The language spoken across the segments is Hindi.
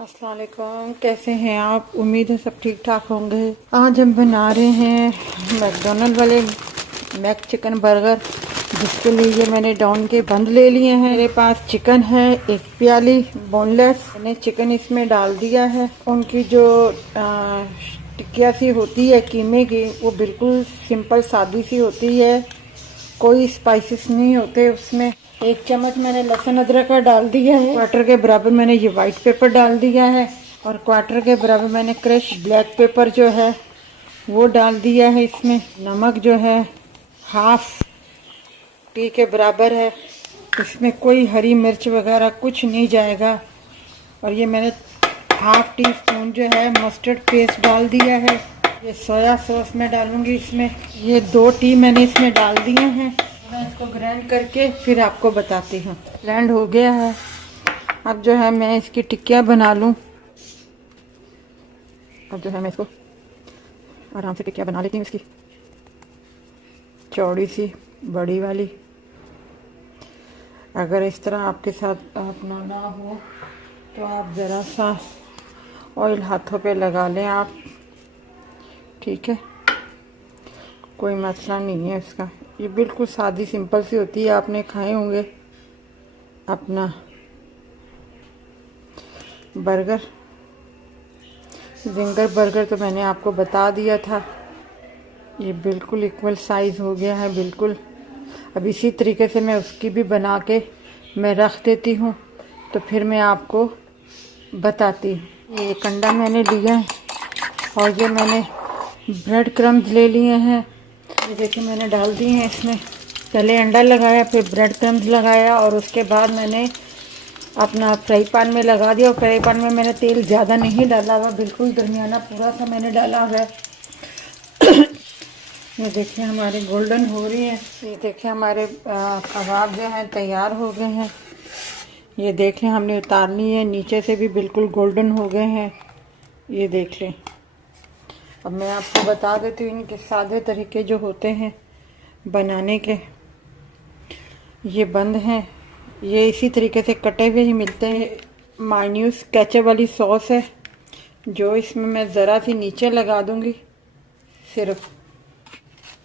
अस्सलाम वालेकुम, कैसे हैं आप? उम्मीद है सब ठीक ठाक होंगे। आज हम बना रहे हैं मैकडोनल्ड वाले मैक चिकन बर्गर, जिसके लिए ये मैंने डाउन के बंद ले लिए हैं। मेरे पास चिकन है 1 प्याली बोनलेस। मैंने चिकन इसमें डाल दिया है। उनकी जो टिक्किया सी होती है कीमे की, वो बिल्कुल सिंपल सादी सी होती है, कोई स्पाइसेस नहीं होते उसमें। 1 चम्मच मैंने लहसुन अदरक का डाल दिया है। क्वार्टर के बराबर मैंने ये वाइट पेपर डाल दिया है और क्वार्टर के बराबर मैंने क्रश ब्लैक पेपर जो है वो डाल दिया है। इसमें नमक जो है 1/2 टी के बराबर है। इसमें कोई हरी मिर्च वगैरह कुछ नहीं जाएगा। और ये मैंने 1/2 टी स्पून जो है मस्टर्ड पेस्ट डाल दिया है। ये सोया सॉस मैं डालूंगी इसमें। ये 2 टी मैंने इसमें डाल दिए हैं। मैं इसको ग्राइंड करके फिर आपको बताती हूँ। ग्राइंड हो गया है। अब जो है मैं इसकी टिक्कियाँ बना लूँ। अब जो है मैं इसको आराम से टिक्कियाँ बना लेती हूँ, इसकी चौड़ी सी बड़ी वाली। अगर इस तरह आपके साथ अपना ना हो तो आप ज़रा सा ऑयल हाथों पे लगा लें आप, ठीक है, कोई मसला नहीं है इसका। ये बिल्कुल सादी सिंपल सी होती है, आपने खाए होंगे अपना बर्गर। जिंगर बर्गर तो मैंने आपको बता दिया था। ये बिल्कुल इक्वल साइज़ हो गया है बिल्कुल। अब इसी तरीके से मैं उसकी भी बना के मैं रख देती हूँ, तो फिर मैं आपको बताती हूँ। ये अंडा मैंने लिया है और ये मैंने ब्रेड क्रम्स ले लिए हैं। ये देखिए मैंने डाल दिए हैं इसमें। पहले अंडा लगाया, फिर ब्रेड क्रम्स लगाया और उसके बाद मैंने अपना फ्राई पैन में लगा दिया। और फ्राई पैन में मैंने तेल ज़्यादा नहीं डाला हुआ, बिल्कुल दरमियाना पूरा सा मैंने डाला हुआ है। ये देखिए हमारे गोल्डन हो रही हैं। ये देखिए हमारे कबाब जो हैं तैयार हो गए हैं। ये देख लें, हमने उतारनी है, नीचे से भी बिल्कुल गोल्डन हो गए हैं। ये देख लें। अब मैं आपको बता देती हूँ इनके सादे तरीके जो होते हैं बनाने के। ये बंद हैं, ये इसी तरीके से कटे हुए ही मिलते हैं। मायोनीज केचप वाली सॉस है, जो इसमें मैं ज़रा सी नीचे लगा दूँगी सिर्फ,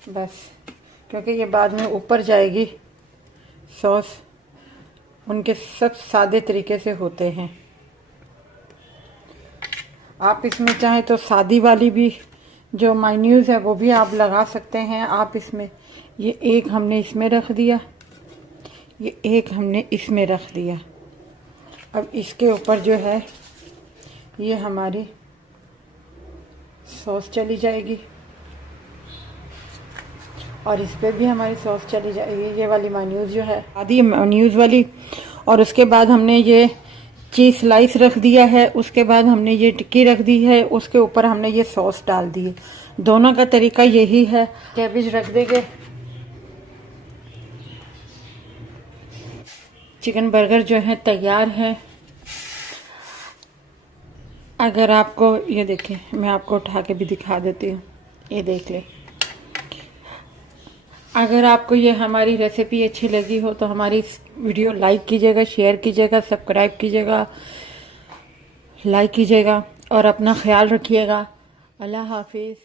बस, क्योंकि ये बाद में ऊपर जाएगी सॉस। उनके सब सादे तरीके से होते हैं। आप इसमें चाहें तो सादी वाली भी जो मायोनीज है वो भी आप लगा सकते हैं। आप इसमें ये एक हमने इसमें रख दिया, ये एक हमने इसमें रख दिया। अब इसके ऊपर जो है ये हमारी सॉस चली जाएगी और इस पर भी हमारी सॉस चली जाएगी। ये वाली मायोनीज जो है आधी मायोनीज वाली। और उसके बाद हमने ये चीज़ स्लाइस रख दिया है। उसके बाद हमने ये टिक्की रख दी है, उसके ऊपर हमने ये सॉस डाल दी है। दोनों का तरीका यही है। कैबेज रख देंगे। चिकन बर्गर जो है तैयार है। अगर आपको ये देखें, मैं आपको उठा के भी दिखा देती हूँ, ये देख ले। अगर आपको ये हमारी रेसिपी अच्छी लगी हो तो हमारी वीडियो लाइक कीजिएगा, शेयर कीजिएगा, सब्सक्राइब कीजिएगा, लाइक कीजिएगा और अपना ख्याल रखिएगा। अल्लाह हाफिज़।